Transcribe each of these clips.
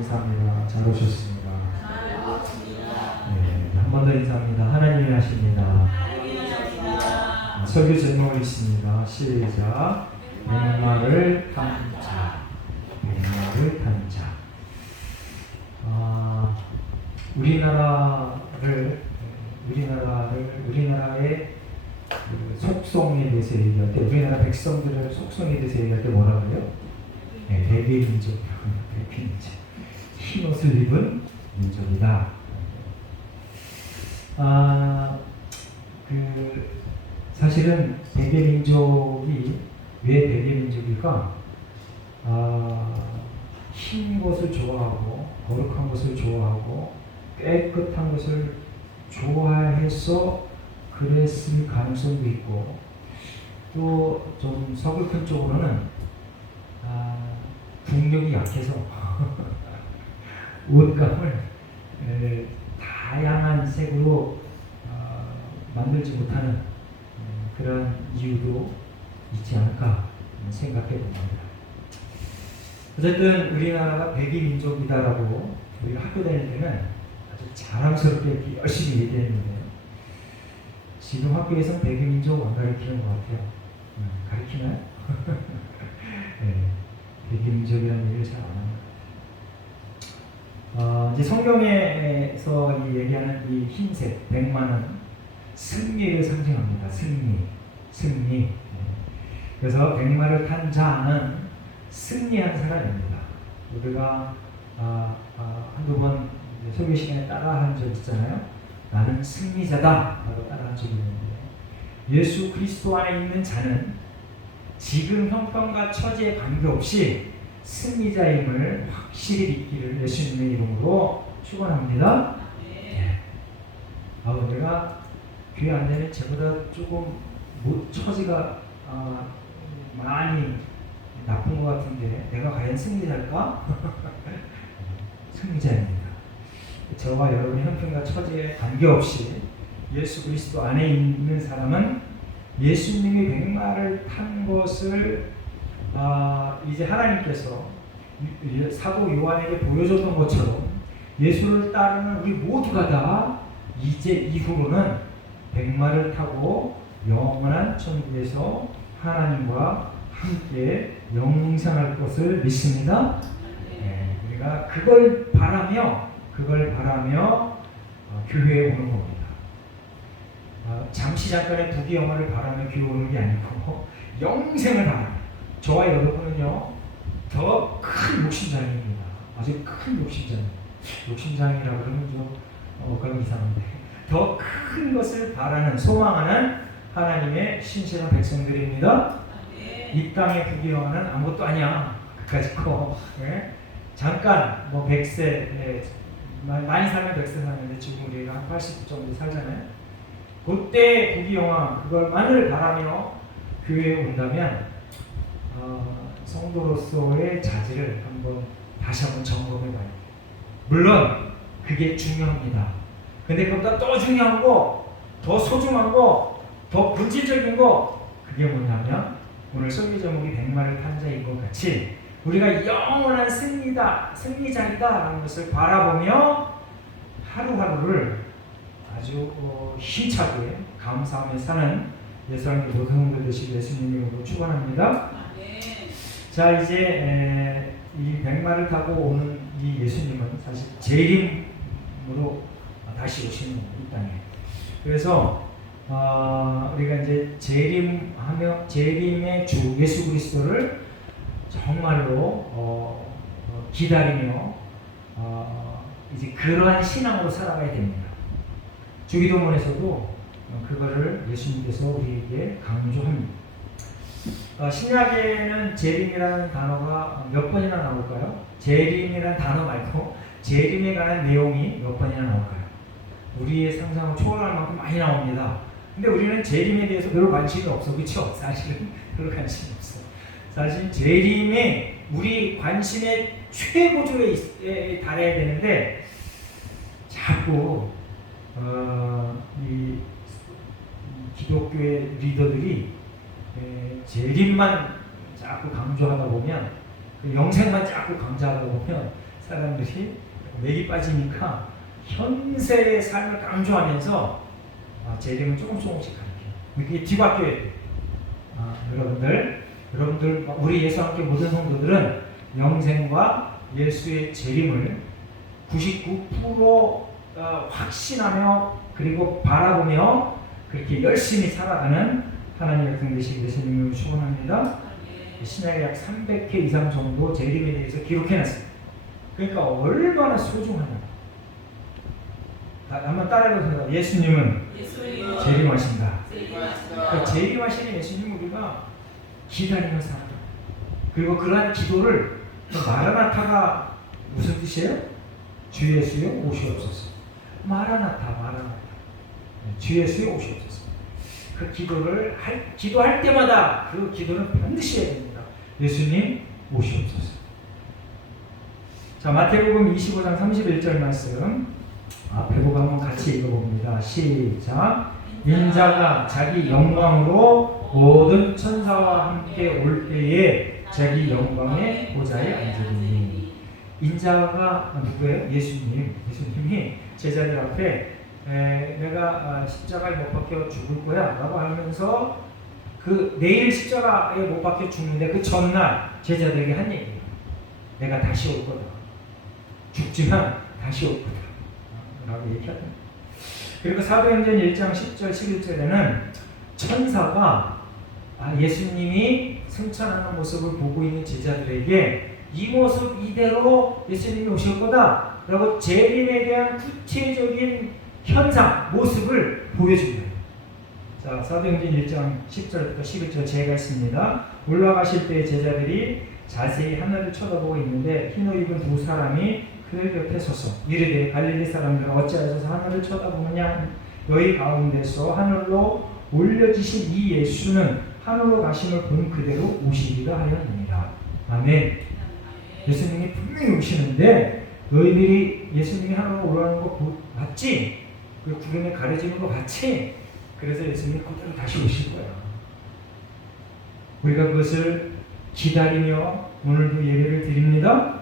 인사합니다. 잘 오셨습니다. 네, 한 번 더 인사합니다. 하나님이 하십니다. 설교 제목을 있습니다. 시작. 백마를 탄 자. 백마를 탄 자. 우리나라의 그 속성에 대해서 얘기할 때, 우리나라 백성들의 속성에 대해서 얘기할 때 뭐라 그래요? 네, 대비민족이라고 합니다. 대비민족. 흰 옷을 입은 민족이다. 사실은 대비민족이 왜 대비민족일까? 흰 것을 좋아하고 거룩한 것을 좋아하고 깨끗한 것을 좋아해서 그랬을 가능성도 있고, 또 좀 서글픈 쪽으로는 국력이 약해서 옷감을 다양한 색으로 만들지 못하는 그런 이유도 있지 않을까 생각해 봅니다. 어쨌든 우리나라가 백이민족이다라고 우리가 학교 다닐 때는 아주 자랑스럽게 열심히 얘기했는데, 지금 학교에서는 백이민족 안 가르치는 것 같아요. 가르치나요? 네, 백이민족이라는 얘기를 잘 안 합니다. 이제 성경에서 얘기하는 이 흰색 백마는 승리를 상징합니다. 승리. 그래서 백마를 탄 자는 승리한 사람입니다. 우리가 한두 번 설교 시간에 따라한 적 있잖아요. 나는 승리자다 라고 따라한 적이 있는데, 예수 그리스도 안에 있는 자는 지금 형편과 처지에 관계없이 승리자임을 확실히 믿기를 예수님의 이름으로 축원합니다. 네. 내가 교회 안 되면 제보다 조금 처지가 많이 나쁜 것 같은데 내가 과연 승리자일까? 승리자입니다. 저와 여러분의 형편과 처지에 관계없이 예수 그리스도 안에 있는 사람은 예수님이 백마를 탄 것을 이제 하나님께서 사도 요한에게 보여줬던 것처럼 예수를 따르는 우리 모두가 다 이제 이후로는 백마를 타고 영원한 천국에서 하나님과 함께 영생할 것을 믿습니다. 네, 우리가 그걸 바라며 교회에 오는 겁니다. 잠시 잠깐의 부귀영화를 바라며 교회 오는 게 아니고 영생을 바라며. 저와 여러분은요, 더 큰 욕심장입니다. 아주 큰 욕심장이라고 그러면 좀 그런 이상한데, 더 큰 것을 바라는, 소망하는 하나님의 신실한 백성들입니다. 이 땅의 부귀영화는 아무것도 아니야. 그까짓 거. 네? 잠깐 100세, 많이 살면 100세 사는데 지금 우리가 한 80 정도 살잖아요. 그때 부귀영화, 그걸만을 바라며 교회에 온다면 성도로서의 자질을 다시 한번 점검해 봐요. 물론 그게 중요합니다. 근데 그보다 더 중요한 거, 더 소중한 거, 더 본질적인 거, 그게 뭐냐면 오늘 설교 제목이 백마를 탄 자인 것 같이 우리가 영원한 승리자이다라는 것을 바라보며 하루하루를 아주 힘차게 감사하며 사는 예수님의 모성들 되시길 예수님의 이름으로 축원합니다. 자, 이제 이 백마를 타고 오는 이 예수님은 사실 재림으로 다시 오시는 이 땅에. 그래서 우리가 이제 재림의 주 예수 그리스도를 정말로 기다리며 이제 그러한 신앙으로 살아가야 됩니다. 주기도문에서도 그거를 예수님께서 우리에게 강조합니다. 신약에는 재림이라는 단어가 몇 번이나 나올까요? 재림이라는 단어 말고 재림에 관한 내용이 몇 번이나 나올까요? 우리의 상상을 초월할 만큼 많이 나옵니다. 근데 우리는 재림에 대해서 별로 관심이 없어. 그렇죠? 사실은 별로 관심이 없어. 사실 재림에 우리 관심의 최고조에 달해야 되는데 자꾸 이 기독교의 리더들이 재림만 자꾸 강조하다 보면, 그 영생만 자꾸 강조하다 보면 사람들이 맥이 빠지니까 현세의 삶을 강조하면서 재림을 조금씩 가르쳐요. 그게 뒤바뀌어야 돼요. 여러분들 우리 예수와 함께 모든 성도들은 영생과 예수의 재림을 99% 확신하며 그리고 바라보며 그렇게 열심히 살아가는 하나님의 백성 되시기 위해서 주님을 축원합니다. 신약에 약 300회 이상 정도 재림에 대해서 기록해놨습니다. 그러니까 얼마나 소중하냐. 한번 따라해보세요. 예수님은 재림하신다. 그러니까 재림하시는 예수님 우리가 기다리는 사람. 그리고 그러한 기도를 마라나타가 무슨 뜻이에요? 주 예수여 오시옵소서. 마라나타. 주 예수여 오시옵소서. 그 기도를 기도할 때마다 그 기도는 반드시 해야 됩니다. 예수님 오시옵소서. 자, 마태복음 25장 31절 말씀 앞에 보고 한번 같이 읽어봅니다. 시작. 인자가 자기 영광으로 모든 천사와 함께 올 때에 자기 영광의 보좌에 앉으리니. 인자가 누구예요? 예수님이 제자들 앞에 내가 십자가에 못 박혀 죽을 거야 라고 하면서 내일 십자가에 못 박혀 죽는데 그 전날 제자들에게 한 얘기예요. 내가 다시 올 거다. 죽지만 다시 올 거다 라고 얘기합니다. 그리고 사도행전 1장 10절 11절에는 천사가 예수님이 승천하는 모습을 보고 있는 제자들에게 이 모습 이대로 예수님이 오실 거다 라고 재림에 대한 구체적인 현상, 모습을 보여줍니다. 자, 사도행전 1장 10절부터 11절 제가 있습니다. 올라가실 때 제자들이 자세히 하늘을 쳐다보고 있는데 흰옷 입은 두 사람이 그 옆에 서서 이르되 갈릴리 사람들은 어찌하여서 하늘을 쳐다보느냐. 너희 가운데서 하늘로 올려지신 이 예수는 하늘로 가심을 본 그대로 오시리라 하였느니라. 아멘. 예수님이 분명히 오시는데 너희들이 예수님이 하늘로 올라가는 거 봤지? 그 구름에 가려지는 거 봤지? 그래서 예수님이 그대로 다시 오실 거야. 우리가 그것을 기다리며 오늘도 예배를 드립니다.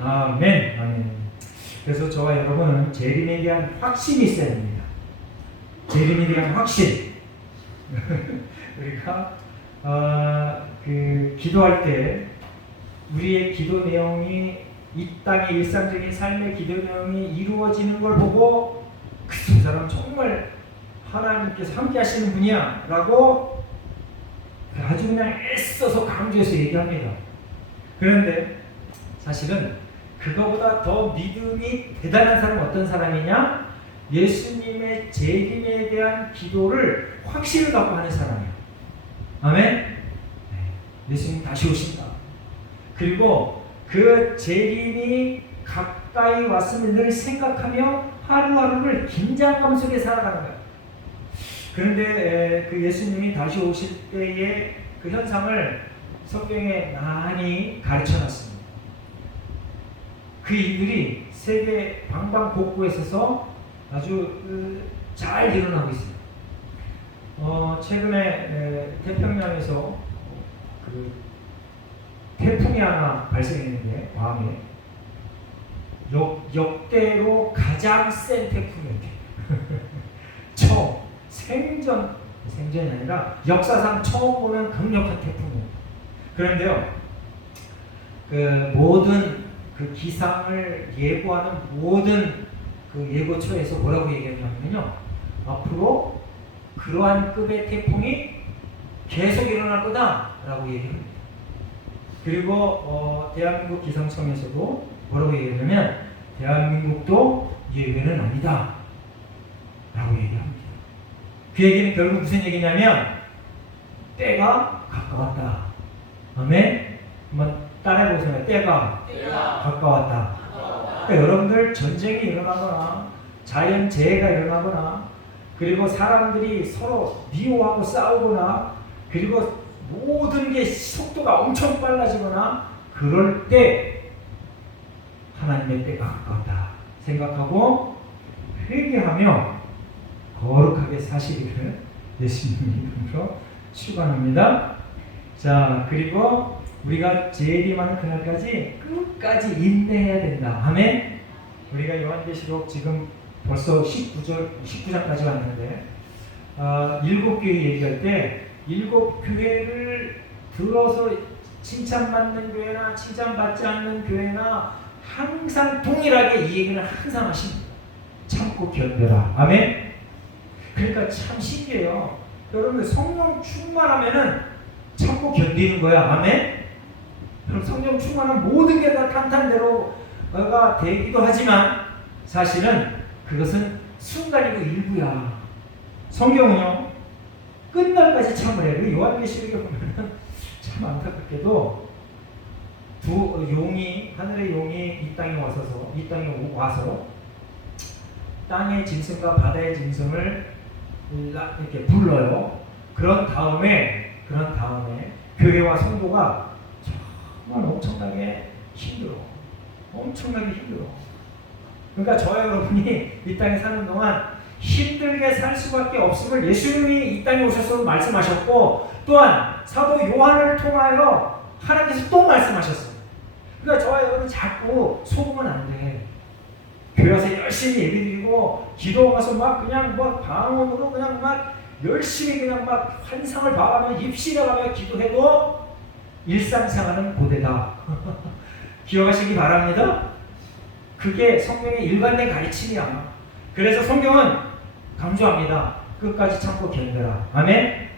아멘. 아멘. 그래서 저와 여러분은 재림에 대한 확신이 있어야 됩니다. 재림에 대한 확신. 우리가 기도할 때 우리의 기도 내용이 이 땅의 일상적인 삶의 기도 내용이 이루어지는 걸 보고 그 사람 정말 하나님께서 함께 하시는 분이야 라고 아주 그냥 애써서 강조해서 얘기합니다. 그런데 사실은 그거보다 더 믿음이 대단한 사람은 어떤 사람이냐? 예수님의 재림에 대한 기도를 확신을 갖고 하는 사람이에요. 아멘? 예수님 다시 오신다. 그리고 그 재림이 가까이 왔음을 늘 생각하며 하루하루를 긴장감 속에 살아가는 거예요. 그런데 그 예수님이 다시 오실 때의 그 현상을 성경에 많이 가르쳐 놨습니다. 그 일들이 세계 방방곡곡에 있어서 아주 잘 일어나고 있습니다. 최근에 태평양에서 그 태풍이 하나 발생했는데 밤에 역대로 가장 센 태풍이었대요. 생전이 아니라 역사상 처음 보는 강력한 태풍이에요. 그런데요, 그 모든 그 기상을 예보하는 모든 그 예보처에서 뭐라고 얘기하냐면요, 앞으로 그러한 급의 태풍이 계속 일어날 거다라고 얘기합니다. 그리고 대한민국 기상청에서도 뭐라고 얘기하냐면 대한민국도 예외는 아니다 라고 얘기합니다. 그 얘기는 결국 무슨 얘기냐면 때가 가까웠다. 아멘? 한번 따라해보세요. 때가 가까웠다. 그러니까 여러분들 전쟁이 일어나거나 자연재해가 일어나거나 그리고 사람들이 서로 미워하고 싸우거나 그리고 모든 게 속도가 엄청 빨라지거나 그럴 때 하나님의 때가 가까웠다 생각하고 회개하며 거룩하게 사시기를 예수님의 이름으로 축원합니다. 자, 그리고 우리가 재림하는 그날까지 끝까지 인내해야 된다. 아멘. 우리가 요한계시록 지금 벌써 19장까지 왔는데 7교회 얘기할 때 7교회를 들어서 칭찬받는 교회나 칭찬받지 않는 교회나 항상 동일하게 이 얘기는 항상 하십니다. 참고 견뎌라. 아멘. 그러니까 참 신기해요. 여러분 성령 충만하면은 참고 견디는 거야. 아멘. 그럼 성령 충만한 모든 게 다 탄탄대로가 되기도 하지만 사실은 그것은 순간이고 일부야. 성경은요 끝날까지 참으래. 그 요한계시록에 보면은 참 안타깝게도 두 용이 하늘의 용이 이 땅에 와서 땅의 짐승과 바다의 짐승을 이렇게 불러요. 그런 다음에 교회와 성도가 정말 엄청나게 힘들어. 그러니까 저와 여러분이 이 땅에 사는 동안 힘들게 살 수밖에 없음을 예수님이 이 땅에 오셔서 말씀하셨고, 또한 사도 요한을 통하여 하나님께서 또 말씀하셨어요. 그러니까 저와 여러분 자꾸 속으면 안 돼. 교회 와서 열심히 예배드리고 기도 가서 그냥 방언으로 그냥 열심히 그냥 환상을 봐가며 입시려가며 기도해도 일상생활은 고되다. 기억하시기 바랍니다. 그게 성경의 일관된 가르침이야. 그래서 성경은 강조합니다. 끝까지 참고 견뎌라. 아멘.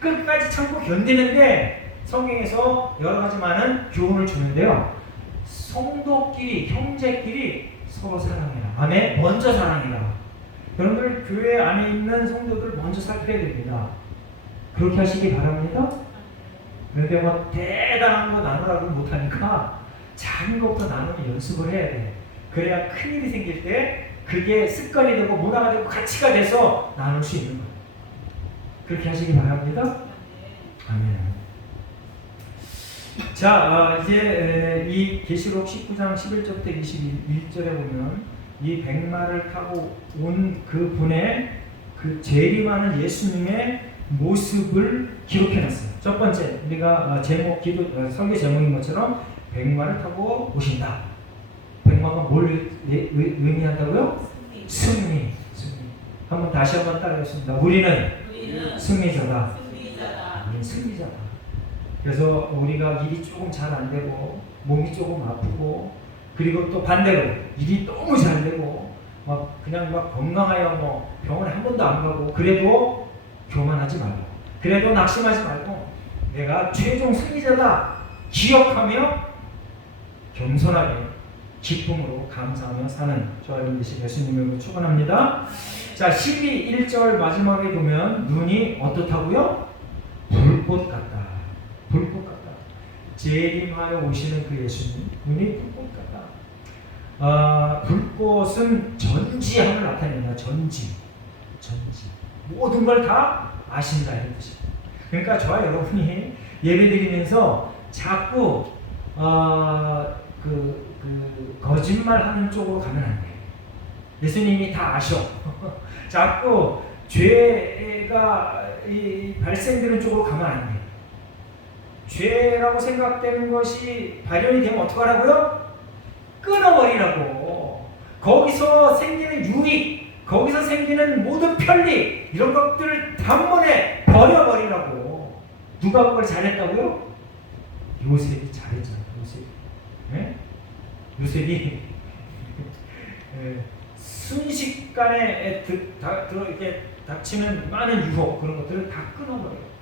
끝까지 참고 견디는데 성경에서 여러 가지 많은 교훈을 주는데요. 성도끼리, 형제끼리 서로 사랑해라. 아멘. 먼저 사랑해라. 여러분들 교회 안에 있는 성도들 먼저 살펴야 됩니다. 그렇게 하시기 바랍니다. 그런데 대단한 거 나누라고 못하니까 작은 것부터 나누는 연습을 해야 돼. 그래야 큰일이 생길 때 그게 습관이 되고 문화가 되고 가치가 돼서 나눌 수 있는 거예요. 그렇게 하시기 바랍니다. 아멘. 자, 이제 이 계시록 19장 11절부터 21절에 보면 이 백마를 타고 온 그 분의 그 재림하는 예수님의 모습을 기록해놨어요. 첫 번째, 우리가 설교 제목인 것처럼 백마를 타고 오신다. 백마가 뭘 의미한다고요? 승리. 한번 다시 한번 따라하겠습니다. 우리는 승리자다. 우리는 승리자다. 그래서 우리가 일이 조금 잘 안 되고 몸이 조금 아프고 그리고 또 반대로 일이 너무 잘 되고 그냥 건강하여 병원에 한 번도 안 가고 그래도 교만하지 말고 그래도 낙심하지 말고 내가 최종 승리자다 기억하며 겸손하게 기쁨으로 감사하며 사는 저와 여러분 되시길 예수님을 축원합니다. 자, 1절 마지막에 보면 눈이 어떻다고요? 불꽃 같다. 재림하여 오시는 그 예수님 눈이 불꽃 같다. 불꽃은 전지함을 나타낸다. 전지 모든 걸 다 아신다 이런 뜻입니다. 그러니까 저와 여러분이 예배드리면서 자꾸 거짓말하는 쪽으로 가면 안 돼. 예수님이 다 아셔. 자꾸 죄가 발생되는 쪽으로 가면 안 돼. 죄라고 생각되는 것이 발현이 되면 어떡하라고요? 끊어버리라고. 거기서 생기는 유익, 거기서 생기는 모든 편리 이런 것들을 단번에 버려버리라고. 누가 그걸 잘했다고요? 요셉이 잘했잖아. 요셉이 순식간에 이렇게 닥치는 많은 유혹 그런 것들을 다 끊어버려요.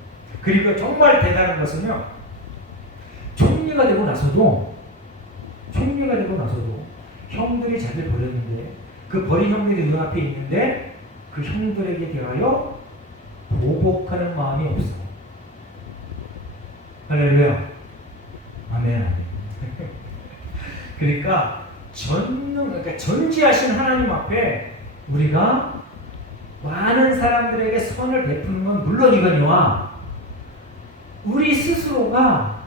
그리고 정말 대단한 것은요. 총리가 되고 나서도 형들이 자기를 버렸는데 그 버린 형들이 눈앞에 있는데 그 형들에게 대하여 보복하는 마음이 없어. 할렐루야. 아멘. 그러니까 전지하신 하나님 앞에 우리가 많은 사람들에게 선을 베푸는 건 물론이거니와 우리 스스로가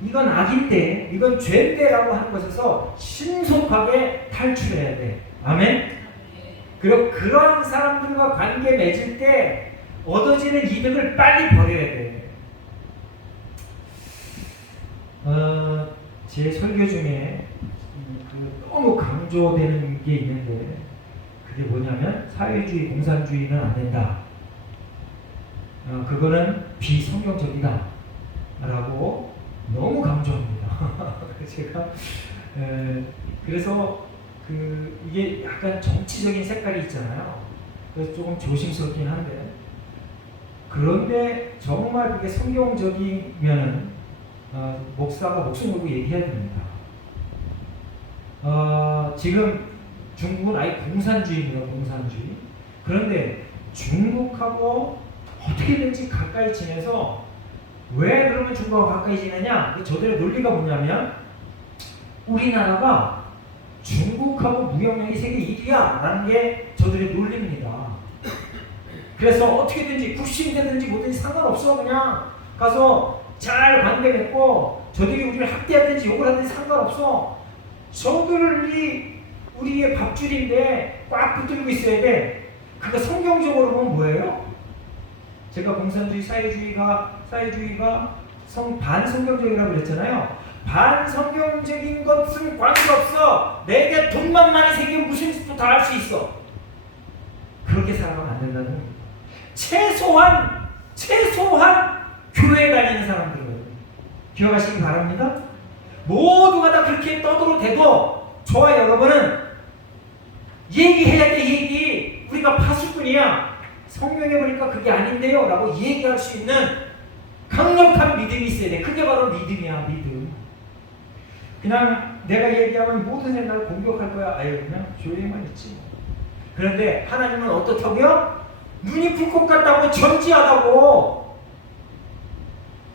이건 악인데 이건 죄인데라고 하는 것에서 신속하게 탈출해야 돼. 아멘. 그리고 그런 사람들과 관계 맺을 때 얻어지는 이득을 빨리 버려야 돼. 제 설교 중에 너무 강조되는 게 있는데 그게 뭐냐면 사회주의, 공산주의는 안 된다. 그거는 비성경적이다 라고 너무 강조합니다. 제가 그래서 이게 약간 정치적인 색깔이 있잖아요. 그래서 조금 조심스럽긴 한데, 그런데 정말 그게 성경적이면은 목사가 목숨 걸고 얘기해야 됩니다. 지금 중국은 아예 공산주의입니다. 공산주의. 그런데 중국하고 어떻게든지 가까이 지내서, 왜 그러면 중국하고 가까이 지내냐? 저들의 논리가 뭐냐면 우리나라가 중국하고 무역량이 세계 1위야 라는 게 저들의 논리입니다. 그래서 어떻게든지 굽신되든지 뭐든지 상관없어. 그냥 가서 잘 관계 맺고 저들이 우리를 학대하든지 욕을 하든지 상관없어. 저들이 우리의 밥줄인데 꽉 붙들고 있어야 돼. 그거 성경적으로 보면 뭐예요? 제가 공산주의, 사회주의가 반성경적이라고 그랬잖아요. 반성경적인 것은 관계없어. 내게 돈만 많이 생기면 무슨 짓도 다 할 수 있어. 그렇게 살아가면 안 된다는 겁니다. 최소한 교회 다니는 사람들은 기억하시기 바랍니다. 모두가 다 그렇게 떠들어대도 저와 여러분은 얘기해야 돼. 얘기. 우리가 파수꾼이야. 성경에 보니까 그게 아닌데요 라고 얘기할 수 있는 강력한 믿음이 있어야 돼. 그게 바로 믿음이야. 믿음. 그냥 내가 얘기하면 모든 생각을 공격할 거야. 아유, 그냥 조용히만 있지. 그런데 하나님은 어떻다고요? 눈이 불 것 같다고, 전지하다고.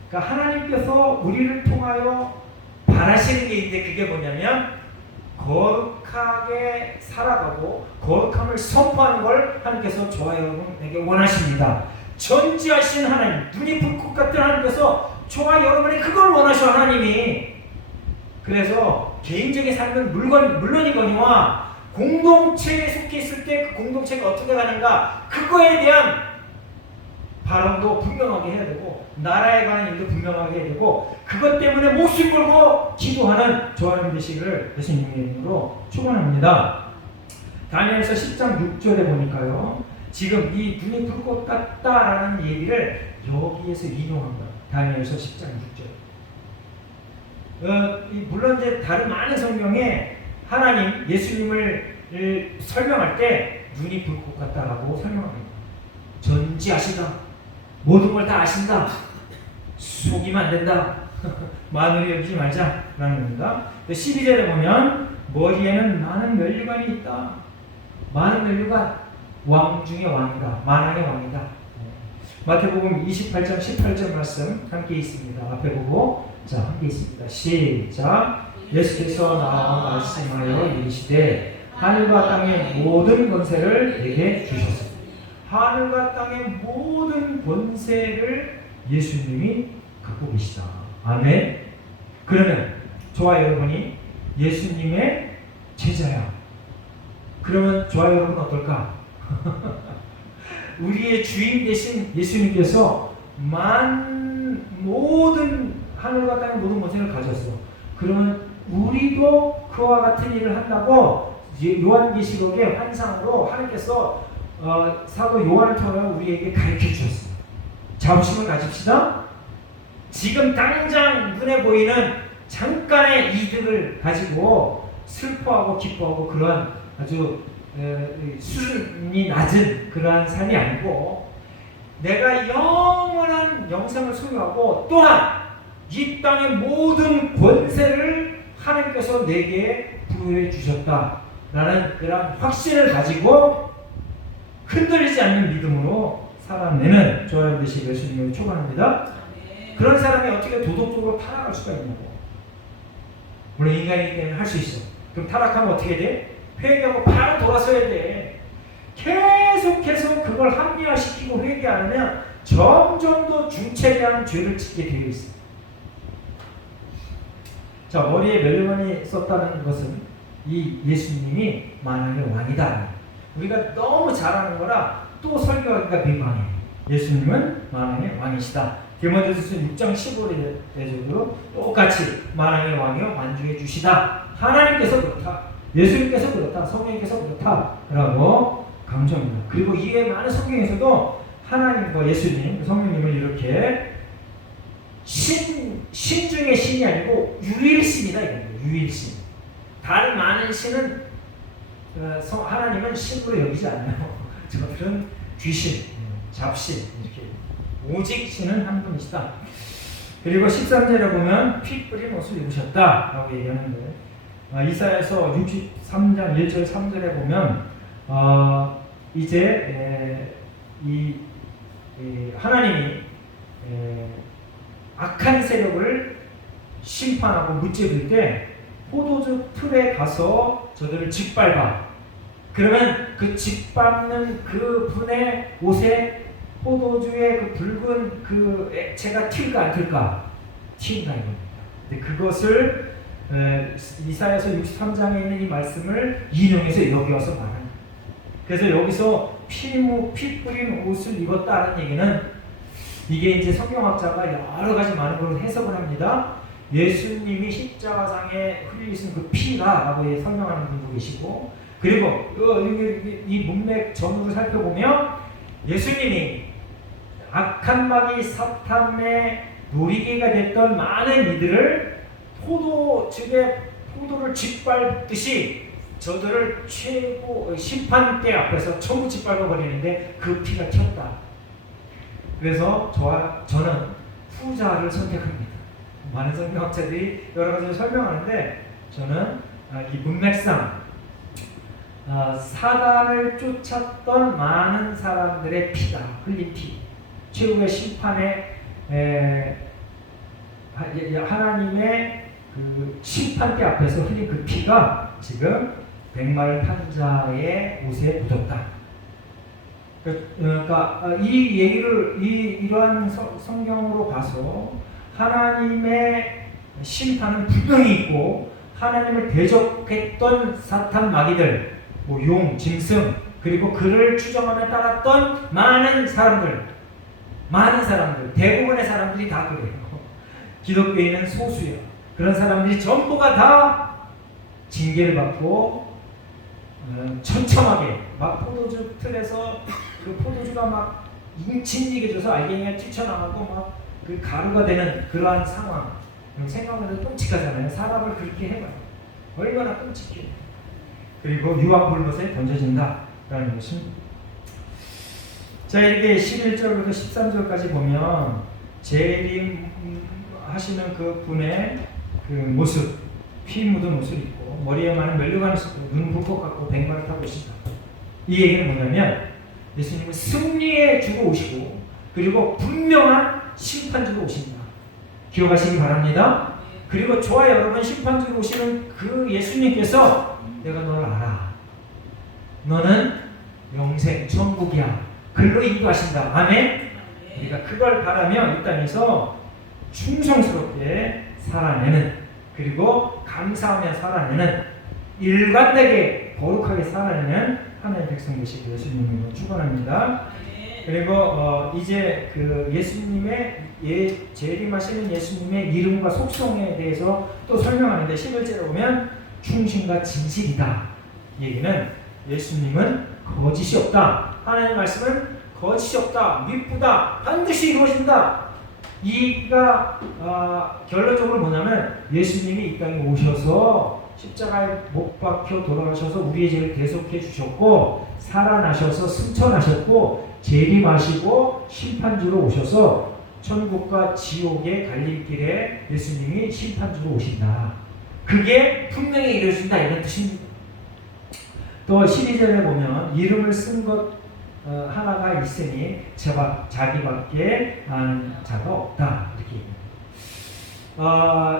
그러니까 하나님께서 우리를 통하여 바라시는 게 있는데, 그게 뭐냐면 거룩하게 살아가고 거룩함을 선포하는 걸 하나님께서 저와 여러분에게 원하십니다. 전지하신 하나님, 눈이 불 것 같은 하나님께서 저와 여러분이 그걸 원하셔. 하나님이. 그래서 개인적인 삶은 물론이거니와 공동체에 속해 있을 때 그 공동체가 어떻게 가는가, 그거에 대한 발언도 분명하게 해야 되고, 나라에 관한 일도 분명하게 해야 되고, 그것 때문에 목숨 걸고 기도하는 저와 여러분 되시기를 예수님의 이름으로 축원합니다. 다니엘서 10장 6절에 보니까요, 지금 이 눈이 불 것 같다라는 얘기를 여기에서 인용한 거예요. 다니엘서 10장 6절. 물론 이제 다른 많은 성경에 하나님, 예수님을 설명할 때 눈이 불 것 같다라고 설명합니다. 전지하시다. 모든 걸 다 아신다. 속이면 안 된다. 만으로 여기지 말자라는 겁니다. 12절에 보면 머리에는 많은 면류관이 있다. 많은 면류관, 왕 중의 왕이다. 만왕의 왕이다. 마태복음 28장 18절 말씀 함께 있습니다. 앞에 보고 자 함께 있습니다. 시작. 예수께서 나와 말씀하여 이르시되 하늘과 땅의 모든 권세를 내게 주셨습니다. 하늘과 땅의 모든 권세를 예수님이 갖고 계시다. 아멘. 그러면 저와 여러분이 예수님의 제자야. 그러면 저와 여러분은 어떨까? 우리의 주인 되신 예수님께서 모든 하늘과 땅의 모든 권세를 가졌어. 그러면 우리도 그와 같은 일을 한다고 요한계시록의 환상으로 하나님께서 사도 요한을 통해 우리에게 가르쳐 주셨어요. 자부심을 가집시다. 지금 당장 눈에 보이는 잠깐의 이득을 가지고 슬퍼하고 기뻐하고 그러한 아주 수준이 낮은 그러한 삶이 아니고, 내가 영원한 영생을 소유하고 또한 이 땅의 모든 권세를 하나님께서 내게 부여해 주셨다라는 그런 확신을 가지고 흔들리지 않는 믿음으로 살아내는 저와 여러분 되시길 예수님을 축원합니다. 그런 사람이 어떻게 도덕적으로 타락할 수가 있냐고. 물론 인간이기 때문에 할 수 있어. 그럼 타락하면 어떻게 돼? 회개하고 바로 돌아서야 돼. 계속해서 그걸 합리화시키고 회개 안 하면 점점 더 중차대한 죄를 짓게 되어 있어. 자, 머리에 멜로만이 썼다는 것은 이 예수님이 만왕의 왕이다. 우리가 너무 잘하는 거라 또 설교하기가 민망해. 예수님은 만왕의 왕이시다. 디모데후서 6장 15절에도 똑같이 만왕의 왕이여 만주해 주시다. 하나님께서 그렇다. 예수님께서 그렇다. 성령께서 그렇다라고 강조합니다. 그리고 이외에 많은 성경에서도 하나님과 예수님, 성령님을 이렇게 신 중의 신이 아니고 유일신이다 이겁니다. 유일신. 다른 많은 신은 하나님은 신으로 여기지 않아요. 저들은 귀신, 잡신 이렇게 오직 신은 한 분이시다. 그리고 13절에 보면 피 뿌린 옷을 입으셨다라고 얘기하는데 이사야서 63장 1절 3절에 보면 이제 하나님이 악한 세력을 심판하고 무찌를 때 포도주 틀에 가서 저들을 짓밟아. 그러면 그 짓밟는 그 분의 옷에 포도주의 그 붉은 그 액체가 튈까 안 튈까? 튄다 이겁니다. 근데 그것을 이사야서 63장에 있는 이 말씀을 인용해서 여기 와서 말합니다. 그래서 여기서 피 뿌린 옷을 입었다는 얘기는 이게 이제 성경학자가 여러 가지 많은 걸 해석을 합니다. 예수님이 십자가상에 흘리신 그 피라라고 설명하는 분도 계시고, 그리고 이 문맥 전후를 살펴보면 예수님이 악한 마귀 사탄의 놀이개가 됐던 많은 이들을 포도를 짓밟듯이 저들을 최고 심판대 앞에서 전부 짓밟아 버리는데 그 피가 튀었다. 그래서 저는 후자를 선택합니다. 많은 성경학자들이 여러 가지 설명하는데 저는 이 문맥상 사단을 쫓았던 많은 사람들의 피다. 흘린 피. 최후의 심판에 하나님의 그 심판대 앞에서 흘린 그 피가 지금 백마를 탄 자의 옷에 묻었다. 그러니까 이 얘기를 이러한 성경으로 봐서 하나님의 심판은 분명히 있고 하나님을 대적했던 사탄 마귀들, 용, 짐승, 그리고 그를 추종하며 따랐던 많은 사람들, 대부분의 사람들이 다 그래요. 기독교인은 소수예요. 그런 사람들이 전부가 다 징계를 받고 처참하게 막 포도주 틀에서 그 포도주가 막 진지해져서 알갱이가 튀쳐나가고 막 그 가루가 되는 그러한 상황. 생각만 해도 끔찍하잖아요. 사람을 그렇게 해봐요. 얼마나 끔찍해요. 그리고 유황불못에 던져진다라는 것입니다. 자, 이렇게 11절부터 13절까지 보면 재림 하시는 그 분의 그 모습, 피 묻은 옷을 입고 머리에 많은 멸류관을 쓰고 눈 불꽃 같고 백마를 타고 오시다. 이 얘기는 뭐냐면 예수님은 승리의 주로 오시고 그리고 분명한 심판주로 오신다. 기억하시기 바랍니다. 그리고 저와 여러분 심판주로 오시는 그 예수님께서 내가 너를 알아. 너는 영생 천국이야. 글로 인도하신다. 아멘. 우리가 그걸 바라며 이 땅에서 충성스럽게 살아내는, 그리고 감사하며 살아내는, 일관되게 거룩하게 살아내는 하나님의 백성 되시길 예수님으로 축원합니다. 그리고 이제 그 예수님의 재림하시는 예수님의 이름과 속성에 대해서 또 설명하는데 11절에 보면 충신과 진실이다. 얘기는 예수님은 거짓이 없다. 하나님의 말씀은 거짓이 없다. 미쁘다. 반드시 이루어진다. 이가 결론적으로 뭐냐면 예수님이 이 땅에 오셔서 십자가에 못 박혀 돌아가셔서 우리의 죄를 대속해 주셨고 살아나셔서 승천하셨고 재림하시고 심판주로 오셔서 천국과 지옥의 갈림길에 예수님이 심판주로 오신다. 그게 분명히 이루어진다 이런 뜻입니다. 또 12절에 보면 이름을 쓴 것 하나가 있으니 자기밖에 아는 자가 없다 이렇게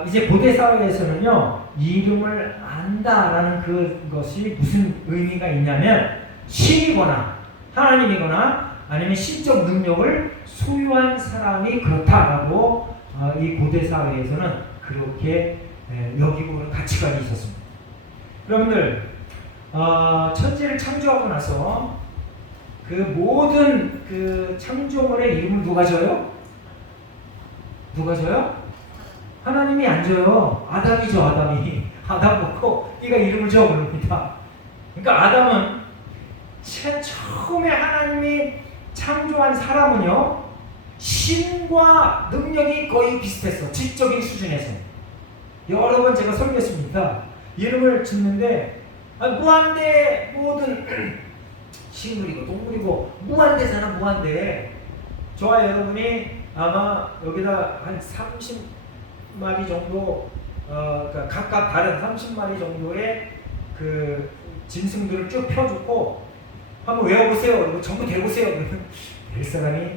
이제 고대 사회에서는요 이름을 안다라는 그것이 무슨 의미가 있냐면 신이거나 하나님이거나 아니면 신적 능력을 소유한 사람이 그렇다라고 이 고대 사회에서는 그렇게 여기고 그런 가치관이 있었습니다. 여러분들 천지를 창조하고 나서 그 모든 그 창조물의 이름을 누가 져요? 누가 줘요? 하나님이 안 줘요. 아담이 줘, 아담이. 아담 먹고 네가 이름을 줘 그럽니다. 그러니까 아담은 맨 처음에 하나님이 창조한 사람은요, 신과 능력이 거의 비슷했어. 지적인 수준에서. 여러 번 제가 설교했습니다. 이름을 짓는데 무한대 모든 식물이고 동물이고 무한대잖아, 무한대. 저와 여러분이 아마 여기다 한 30마리 정도, 그러니까 각각 다른 30마리 정도의 그 짐승들을 쭉 펴주고 한번 외워보세요. 그리고 전부 대보세요. 그러면 될 사람이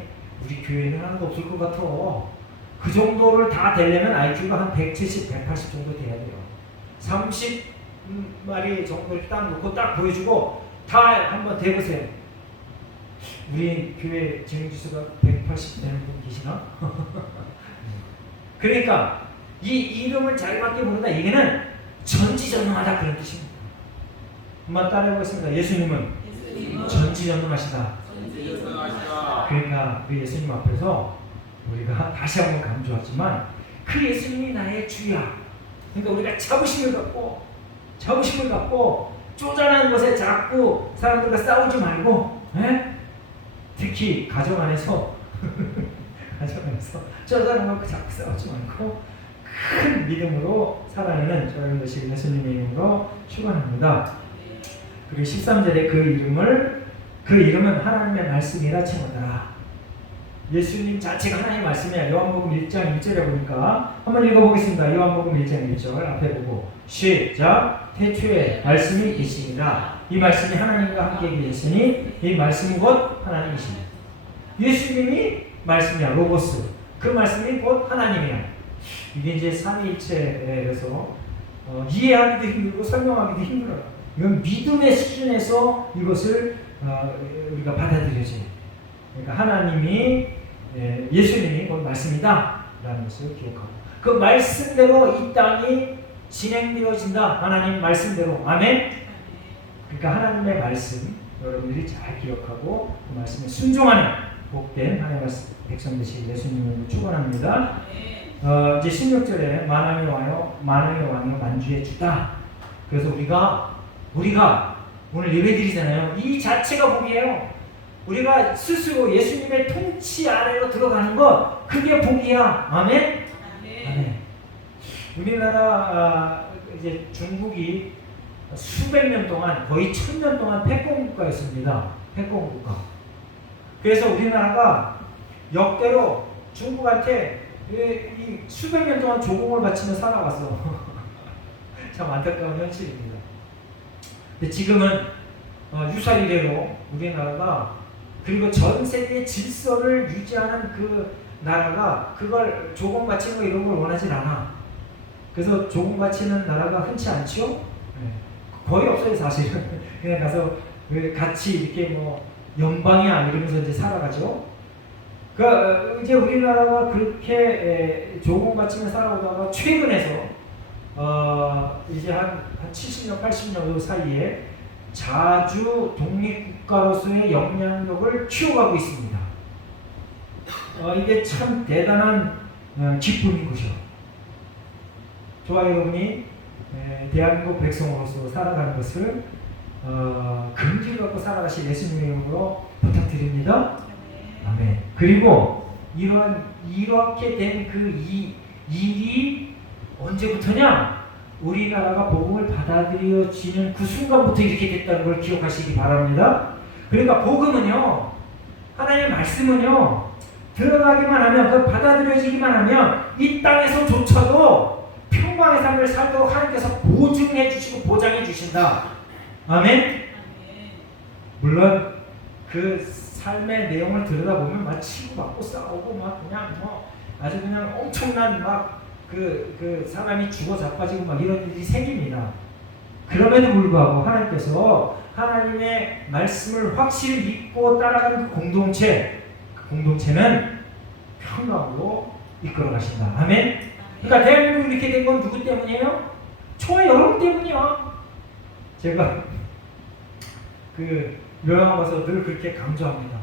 우리 교회는 하나도 없을 것 같아. 그 정도를 다 되려면 IQ가 한 170, 180 정도 돼야 돼요. 30마리 정도를 딱 놓고 딱 보여주고 다 한번 대보세요. 우리 교회 진행지수가 180 되는 분 계시나? 그러니까 이 이름을 자기밖에 모른다. 이게는 전지전능하다 그런 뜻입니다. 한번 따라해보겠습니다. 예수님은 전지전능하시다. 그러니까 그 예수님 앞에서 우리가 다시 한번 강조하지만 그 예수님이 나의 주야. 그러니까 우리가 자부심을 갖고 쪼잔한 것에 자꾸 사람들과 싸우지 말고, 특히 가정 안에서 쪼잔한 거 자꾸 싸우지 말고 큰 믿음으로 살아내는 저런 것이 예수님의 이름으로 축원합니다. 그리고 13절에 그 이름은 하나님의 말씀이라 칭하더라. 예수님 자체가 하나님의 말씀이야. 요한복음 1장 1절에 보니까 한번 읽어보겠습니다. 요한복음 1장 1절 앞에 보고 시작. 태초에 말씀이 계시니라. 이 말씀이 하나님과 함께 계시니 이 말씀은 곧 하나님이시니. 예수님이 말씀이야. 로고스. 그 말씀이 곧 하나님이야. 이게 이제 삼위일체에서 이해하기도 힘들고 설명하기도 힘들어요. 이건 믿음의 수준에서 이것을 우리가 받아들여져요. 그러니까 하나님이, 예수님이 곧 말씀이다 라는 것을 기억하고 그 말씀대로 이 땅이 진행되어진다. 하나님 말씀대로. 아멘. 그러니까 하나님의 말씀 여러분들이 잘 기억하고 그 말씀에 순종하는 복된 하나님의 백성 되시길 예수님을 축원합니다. 이제 16절에 만왕의 왕이요 만주의 주다. 그래서 우리가 오늘 예배드리잖아요. 이 자체가 복이에요. 우리가 스스로 예수님의 통치 아래로 들어가는 것, 그게 복이야. 아멘? 아멘. 우리나라, 이제 중국이 수백 년 동안, 거의 1000년 동안 패권국가였습니다. 패권국가. 그래서 우리나라가 역대로 중국한테 이 수백 년 동안 조공을 바치며 살아왔어. 참 안타까운 현실입니다. 근데 지금은 유사 이래로 우리나라가, 그리고 전 세계 질서를 유지하는 그 나라가 그걸 조공 바치는 거 이런 걸 원하지 않아. 그래서 조공 바치는 나라가 흔치 않죠? 네. 거의 없어요, 사실은. 그냥 가서 같이 이렇게 뭐 연방이야 이러면서 이제 살아가죠. 그 이제 우리나라가 그렇게 조공 바치며 살아오다가 최근에서 이제 한 70년, 80년 사이에 자주 독립국가로서의 영향력을 키워가고 있습니다. 이게 참 대단한 기쁨인 것이죠. 저와 여러분이 대한민국 백성으로서 살아가는 것을 긍지를 갖고 살아가실 예수님의 이름으로 부탁드립니다. 아멘. 그리고 이렇게 된 그 일이 언제부터냐? 우리나라가 복음을 받아들여지는 그 순간부터 이렇게 됐다는 걸 기억하시기 바랍니다. 그러니까 복음은요, 하나님의 말씀은요, 들어가기만 하면, 그 받아들여지기만 하면 이 땅에서조차도 평강의 삶을 살도록 하나님께서 보증해 주시고 보장해 주신다. 아멘? 물론 그 삶의 내용을 들여다보면 막 치고받고 싸우고 막 그냥 뭐 아주 그냥 엄청난 막 그 사람이 죽어 자빠지고 막 이런 일이 생깁니다. 그럼에도 불구하고 하나님께서 하나님의 말씀을 확실히 믿고 따라가는 그 공동체는 평강으로 이끌어 가신다. 아멘. 그러니까 대한민국이 이렇게 된 건 누구 때문이에요? 저와 여러분 때문이야. 제가 그 요양 와서 늘 그렇게 강조합니다.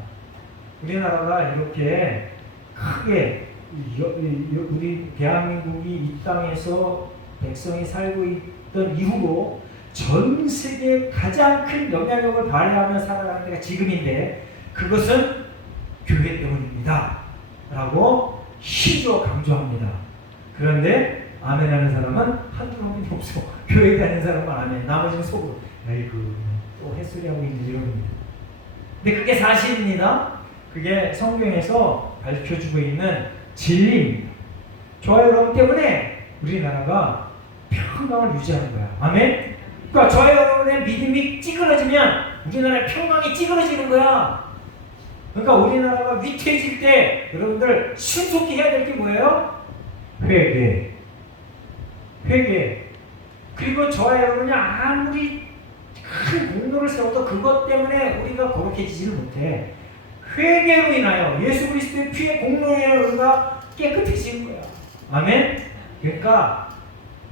우리나라가 이렇게 크게 우리 대한민국이 이 땅에서 백성이 살고 있던 이후로 전 세계 가장 큰 영향력을 발휘하며 살아가는 데가 지금인데 그것은 교회 때문입니다 라고 힘줘 강조합니다. 그런데 아멘하는 사람은 한두 명뿐이 없어. 교회 다니는 사람은 아멘, 나머지는 속으로 아이고 또 햇소리하고 있는 이러겁니다. 근데 그게 사실입니다. 그게 성경에서 밝혀주고 있는 진리입니다. 저와 여러분 때문에 우리나라가 평강을 유지하는 거야. 아멘? 그러니까 저와 여러분의 믿음이 찌그러지면 우리나라의 평강이 찌그러지는 거야. 그러니까 우리나라가 위태해질 때 여러분들 신속히 해야 될 게 뭐예요? 회개. 그리고 저와 여러분이 아무리 큰 공로를 세워도 그것 때문에 우리가 거룩해지지를 못해. 회개로 인하여 예수 그리스도의 피의 공로에 우리가 깨끗해지는 거야. 아멘? 그러니까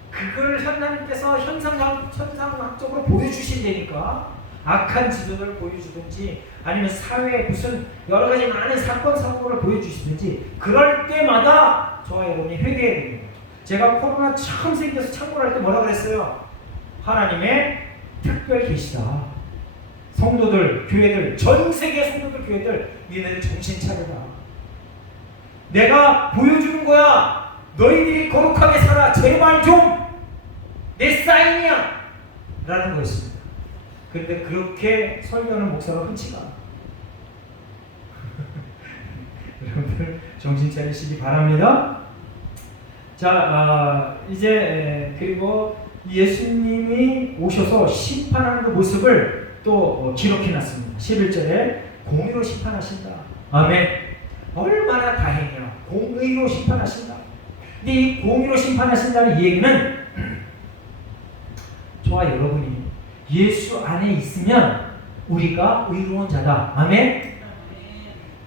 그걸 하나님께서 현상학적으로 보여주신다니까. 악한 지도를 보여주든지 아니면 사회에 무슨 여러 가지 많은 사건 사고를 보여주시든지 그럴 때마다 저와 여러분이 회개해야 됩니다. 제가 코로나 처음 생겨서 창궐할 때 뭐라 그랬어요? 하나님의 특별 계시다. 성도들, 교회들, 전 세계 성도들, 교회들, 니네들 정신 차려라. 내가 보여주는 거야. 너희들이 거룩하게 살아. 제발 좀. 내 사인이야. 라는 거였습니다. 그런데 그렇게 설교하는 목사가 흔치가 않아. 여러분들 정신 차리시기 바랍니다. 자, 이제 그리고 예수님이 오셔서 심판하는 그 모습을 또 기록해 놨습니다. 11절에 공의로 심판하신다. 아멘. 얼마나 다행이야. 공의로 심판하신다. 근데 이 공의로 심판하신다는 이 얘기는 저와 여러분이 예수 안에 있으면 우리가 의로운 자다. 아멘.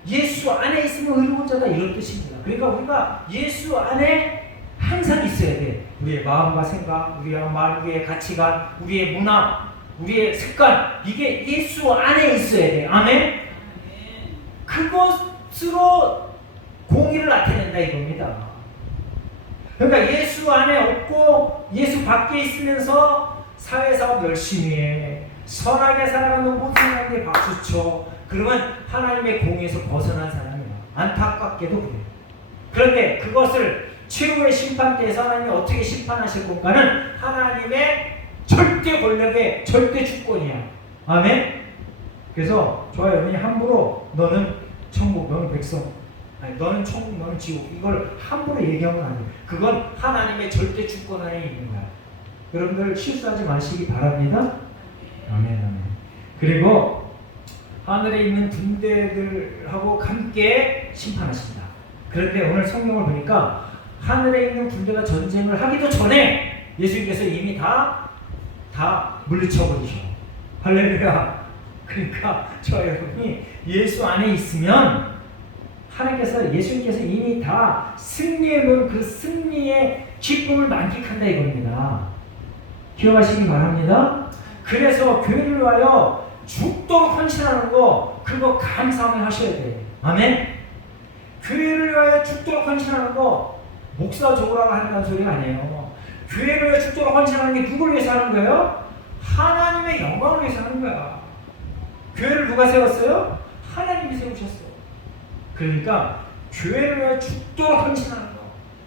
예수 안에 있으면 의로운 자다 이런 뜻입니다. 그러니까 우리가 예수 안에 항상 있어야 돼. 우리의 마음과 생각, 우리의 말, 우리의 가치관, 우리의 문화, 우리의 습관, 이게 예수 안에 있어야 돼. 아멘. 그것으로 공의를 나타낸다 이겁니다. 그러니까 예수 안에 없고 예수 밖에 있으면서 사회사업 열심히 해, 선하게 살아가는 모든 사람들이 박수쳐. 그러면 하나님의 공의에서 벗어난 사람이야. 안타깝게도 그래. 그런데 그것을 최후의 심판 때에서 하나님이 어떻게 심판하실 건가는 하나님의 절대 권력의 절대 주권이야. 아멘. 그래서 저와 여러분이 함부로 너는 천국, 너는 백성, 아니 너는 천국, 너는 지옥, 이걸 함부로 얘기하면 안 돼. 그건 하나님의 절대 주권 안에 있는 거야. 여러분들 실수하지 마시기 바랍니다. 아멘. 그리고 하늘에 있는 군대들하고 함께 심판하십니다. 그런데 오늘 성경을 보니까 하늘에 있는 군대가 전쟁을 하기도 전에 예수님께서 이미 다 물리쳐버리셔. 할렐루야. 그러니까 저 여러분이 예수 안에 있으면 하나님께서, 예수님께서 이미 다 승리해 놓은 그 승리의 기쁨을 만끽한다 이겁니다. 기억하시기 바랍니다. 그래서 교회를 위하여 죽도록 헌신하는 거, 그거 감사하며 하셔야 돼요. 아멘. 교회를 위하여 죽도록 헌신하는 거 목사 적으라고 한다는 소리가 아니에요. 교회를 위하여 죽도록 헌신하는 게 누굴 위해서 하는 거예요? 하나님의 영광을 위해서 하는 거야. 교회를 누가 세웠어요? 하나님이 세우셨어. 그러니까 교회를 위하여 죽도록 헌신하는 거,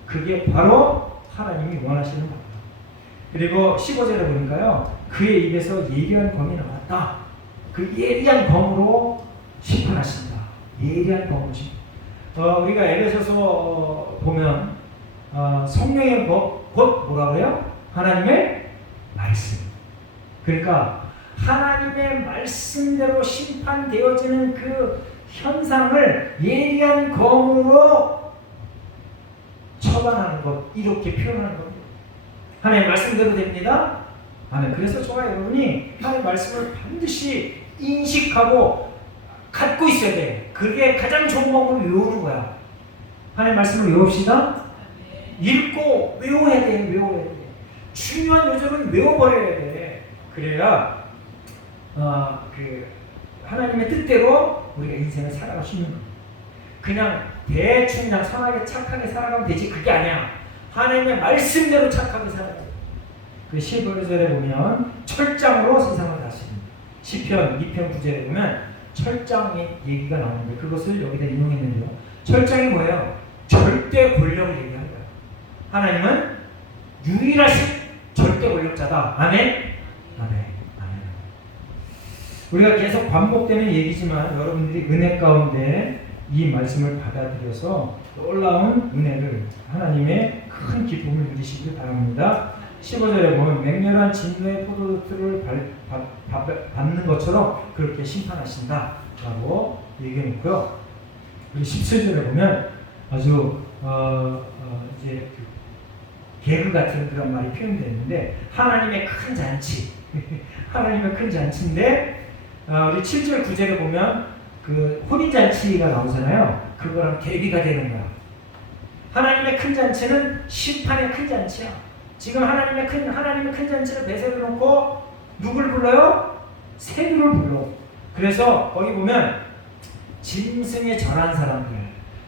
그게 바로 하나님이 원하시는 겁니다. 그리고 15절에 보니까요, 그의 입에서 예리한 검이 나왔다. 그 예리한 검으로 심판하신다. 예리한 검으로 심판. 우리가 에베소서 보면 성령의 법, 곧 뭐라고요? 하나님의 말씀. 그러니까 하나님의 말씀대로 심판되어지는 그 현상을 예리한 검으로 처단하는 것, 이렇게 표현하는 겁니다. 하나님의 말씀대로 됩니다. 아멘. 그래서 저와 여러분이 하나님의 말씀을 반드시 인식하고 갖고 있어야 돼. 그게 가장 좋은 방법으로 외우는 거야. 하나님의 말씀을 외웁시다. 읽고 외워야 돼. 외워야 돼. 중요한 요절은 외워버려야 돼. 그래야 그 하나님의 뜻대로 우리가 인생을 살아갈 수 있는 거예요. 그냥 대충 그냥 선하게 착하게 살아가면 되지. 그게 아니야. 하나님의 말씀대로 착하게 살아야 돼. 그 15절에 보면 철장으로 세상을 다스립니다. 시편 2편 9절에 보면 철장의 얘기가 나오는데 그것을 여기다 인용했는데요. 철장이 뭐예요? 절대 권력을 얘기하는 거예요. 하나님은 유일하신 절대 권력자다. 아멘? 아멘. 아멘. 우리가 계속 반복되는 얘기지만 여러분들이 은혜 가운데 이 말씀을 받아들여서 놀라운 은혜를 하나님의 큰 기쁨을 누리시길 바랍니다. 15절에 보면 맹렬한 진노의 포도주를 밟는 것처럼 그렇게 심판하신다 라고 얘기해놓고요. 그리고 17절에 보면 아주 이제 개그 같은 그런 말이 표현되는데 하나님의 큰 잔치 하나님의 큰 잔치인데 우리 7절 9절에 보면 그 혼인잔치가 나오잖아요. 그거랑 대비가 되는 거야. 하나님의 큰 잔치는 심판의 큰 잔치야. 지금 하나님의 큰 잔치를 배설해 놓고 누굴 불러요? 세류를 불러. 그래서 거기 보면 짐승에 절한 사람들,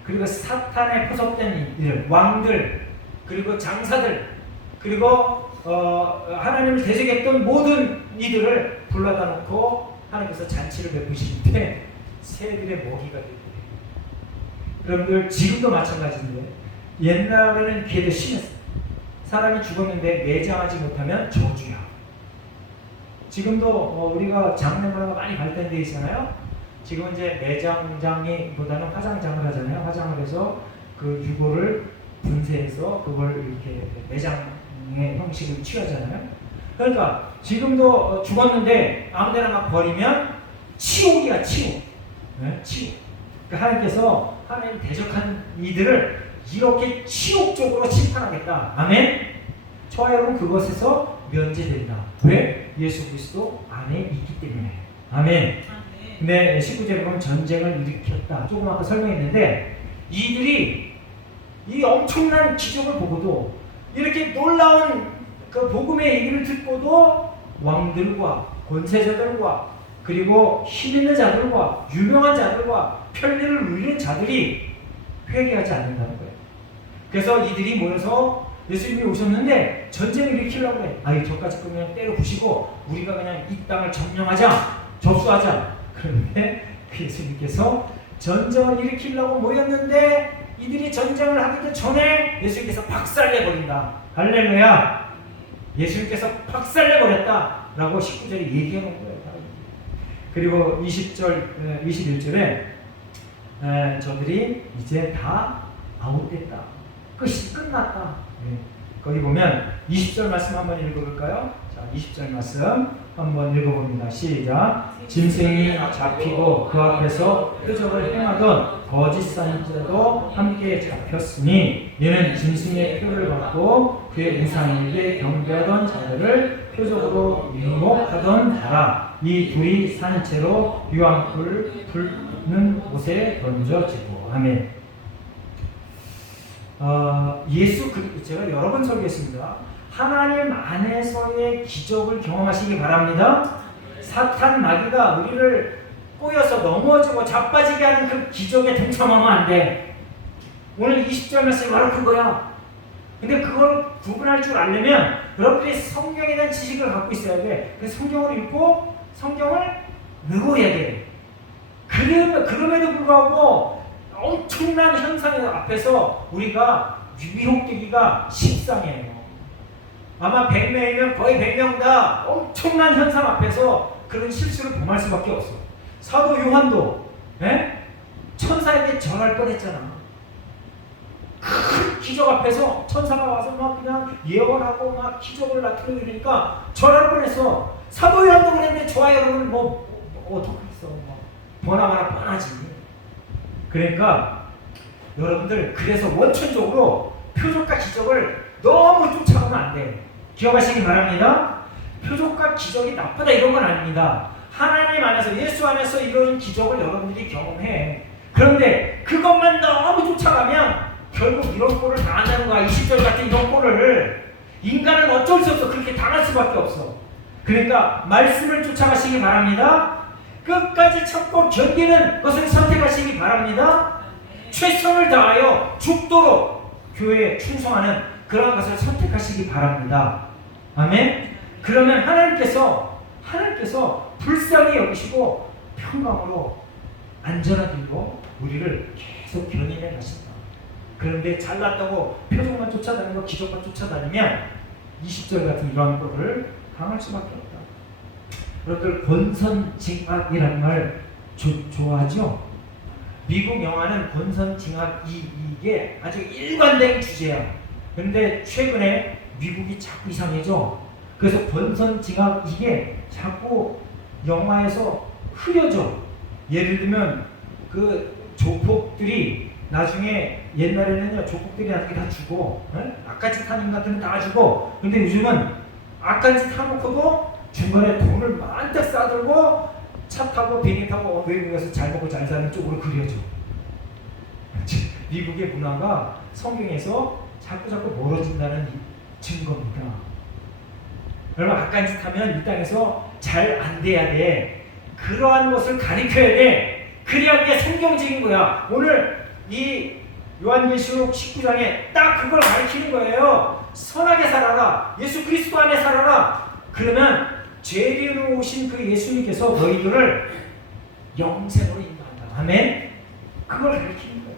그리고 사탄에 포섭된 이들, 왕들, 그리고 장사들, 그리고 하나님을 대적했던 모든 이들을 불러다 놓고 하나님께서 잔치를 베푸실 때 새들의 먹이가 되고, 여러분들 지금도 마찬가지인데 옛날에는 그게 더 심했어요. 사람이 죽었는데 매장하지 못하면 저주야. 지금도 우리가 장례 문화가 많이 발달되어 있잖아요. 지금 이제 매장장이보다는 화장장을 하잖아요. 화장을 해서 그 유골을 분쇄해서 그걸 이렇게 매장의 형식을 취하잖아요. 그러니까 지금도 죽었는데 아무데나 막 버리면 치욕이야, 치욕. 네? 치욕. 그러니까 하나님께서 하나님 대적한 이들을 이렇게 치욕적으로 심판하겠다. 아멘? 저와 여러분 그것에서 면제된다. 왜? 예수 그리스도 안에 있기 때문에. 아멘. 근데 19절에 보면 전쟁을 일으켰다. 조금 아까 설명했는데 이들이 이 엄청난 기적을 보고도 이렇게 놀라운 그 복음의 얘기를 듣고도 왕들과 권세자들과 그리고 힘 있는 자들과 유명한 자들과 편리를 누리는 자들이 회개하지 않는다는 거예요. 그래서 이들이 모여서 예수님이 오셨는데 전쟁을 일으키려고 그래. 아이 저까지 그냥 때려 부시고 우리가 그냥 이 땅을 점령하자, 접수하자. 그런데 예수님께서 전쟁을 일으키려고 모였는데 이들이 전쟁을 하기도 전에 예수님께서 박살내버린다. 할렐루야. 예수님께서 박살내버렸다 라고 19절에 얘기하는 거예요. 그리고 20절, 21절에 저들이 이제 다 아웃됐다. 끝이 끝났다. 네. 거기 보면 20절 말씀 한번 읽어볼까요? 자, 20절 말씀 한번 읽어봅니다. 시작. 짐승이 잡히고 그 앞에서 표적을 행하던 거짓 선지자도 함께 잡혔으니 이는 짐승의 표를 받고 그의 우상에게 경배하던 자들을 표적으로 유혹하던 자라. 이 둘이 산채로 유황불 불는 곳에 던져지고. 아멘. 제가 여러 번 설교했습니다. 하나님 안에서의 기적을 경험하시기 바랍니다. 사탄 마귀가 우리를 꼬여서 넘어지고 자빠지게 하는 그 기적에 동참하면 안 돼. 오늘 20절 말씀이 바로 그거야. 근데 그걸 구분할 줄 알려면 여러분들이 성경에 대한 지식을 갖고 있어야 돼. 그래서 성경을 읽고 성경을 외워야 돼. 그럼에도 불구하고 엄청난 현상 앞에서 우리가 미혹되기가 십상이에요. 아마 100명이면 거의 100명 다 엄청난 현상 앞에서 그런 실수를 범할 수밖에 없어. 사도 요한도 천사에게 절할 뻔했잖아. 큰 기적 앞에서 천사가 와서 막 그냥 예언하고 막 기적을 나타내고 이러니까 절할 뻔했어. 사도 요한도 그랬는데 저와 여러분은 어떡하겠어. 번하거나 뻔하지. 그러니까 여러분들 그래서 원천적으로 표적과 기적을 너무 쫓아가면 안 돼. 기억하시기 바랍니다. 표적과 기적이 나쁘다 이런 건 아닙니다. 하나님 안에서 예수 안에서 이런 기적을 여러분들이 경험해. 그런데 그것만 너무 쫓아가면 결국 이런 꼴을 당한다는 거야. 20절 같은 이런 꼴을 인간은 어쩔 수 없어. 그렇게 당할 수밖에 없어. 그러니까 말씀을 쫓아가시기 바랍니다. 끝까지 참고 견디는 것을 선택하시기 바랍니다. 최선을 다하여 죽도록 교회에 충성하는 그런 것을 선택하시기 바랍니다. 아멘. 그러면 하나님께서 불쌍히 여기시고 평강으로 안전한 길로 우리를 계속 견인해 가신다. 그런데 잘났다고 표적만 쫓아다니고 기적만 쫓아다니면 20절 같은 이러한 것을 당할 수밖에 없다. 여러분들 권선징악이라는 말 좋아하죠? 미국 영화는 권선징악 이게 아주 일관된 주제야. 그런데 최근에 미국이 자꾸 이상해져. 그래서 권선징악 이게 자꾸 영화에서 흐려져. 예를 들면 그 조폭들이 나중에 옛날에는요 조폭들이 나중에 다 죽어. 악한 짓 하는 것 같으면 다 죽어. 근데 요즘은 악한 짓 하놓고도 중간에 돈을 만뜩 싸들고 차 타고 비행기 타고 외국에서 잘 먹고 잘 사는 쪽으로 그려져. 미국의 문화가 성경에서 자꾸 멀어진다는 증거입니다. 여러분 악한 짓 하면 이 땅에서 잘 안 돼야 돼. 그러한 것을 가리켜야 돼. 그래야 그게 성경적인 거야. 오늘 이 요한계시록 19장에 딱 그걸 가리키는 거예요. 선하게 살아라. 예수 그리스도 안에 살아라. 그러면 죄리로 오신 그 예수님께서 너희들을 영생으로 인도한다. 아멘. 그걸 가리키는 거예요.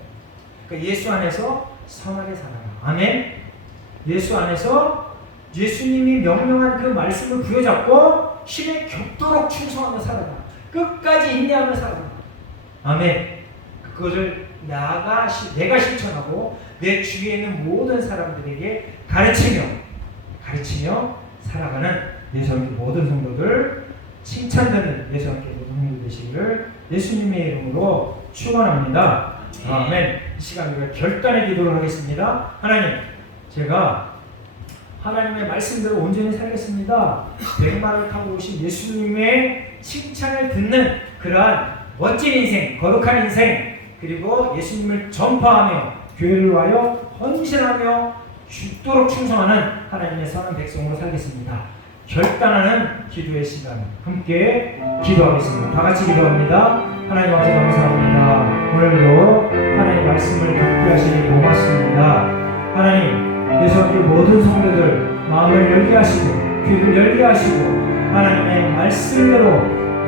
그러니까 예수 안에서 선하게 살아라. 아멘. 예수 안에서 예수님이 명령한 그 말씀을 부여잡고 힘에 겹도록 충성하며 살아라. 끝까지 인내하며 살아라. 아멘. 그것을 내가 실천하고 내 주위에 있는 모든 사람들에게 가르치며 살아가는 예수님의 모든 성도들, 칭찬되는 예수님의 모든 성도들 되시기를 예수님의 이름으로 축원합니다. 아멘. 이 시간 우리가 결단의 기도를 하겠습니다. 하나님, 제가 하나님의 말씀대로 온전히 살겠습니다. 백마를 타고 오신 예수님의 칭찬을 듣는 그러한 멋진 인생, 거룩한 인생, 그리고 예수님을 전파하며 교회를 위하여 헌신하며 죽도록 충성하는 하나님의 선한 백성으로 살겠습니다. 결단하는 기도의 시간 함께 기도하겠습니다. 다 같이 기도합니다. 하나님 아버지 감사합니다. 오늘도 하나님의 말씀을 듣게 하시니 고맙습니다. 하나님, 예수님께 모든 성도들 마음을 열게 하시고 귀를 열게 하시고 하나님의 말씀대로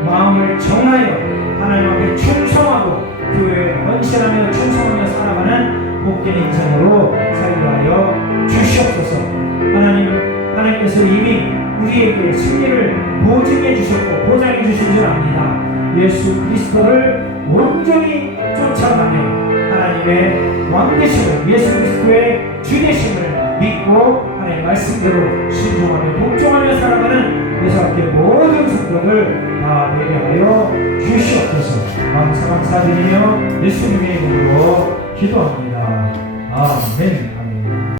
마음을 정하여 하나님 앞에 충성하고 교회에 헌신하며 충성하며 살아가는 복된 인생으로 살게 하여 주시옵소서. 하나님께서 이미 우리에게 승리를 보증해 주셨고 보장해 주신 줄 압니다. 예수 그리스도를 온전히 쫓아가며 하나님의 왕 되심을, 예수 그리스도의 주 되심을 믿고 하나님의 말씀대로 순종하며 복종하며 살아가는 예수님께 모든 성도들 다 되게 하여 주시옵소서. 감사드리며 예수님의 이름으로 기도합니다. 아멘.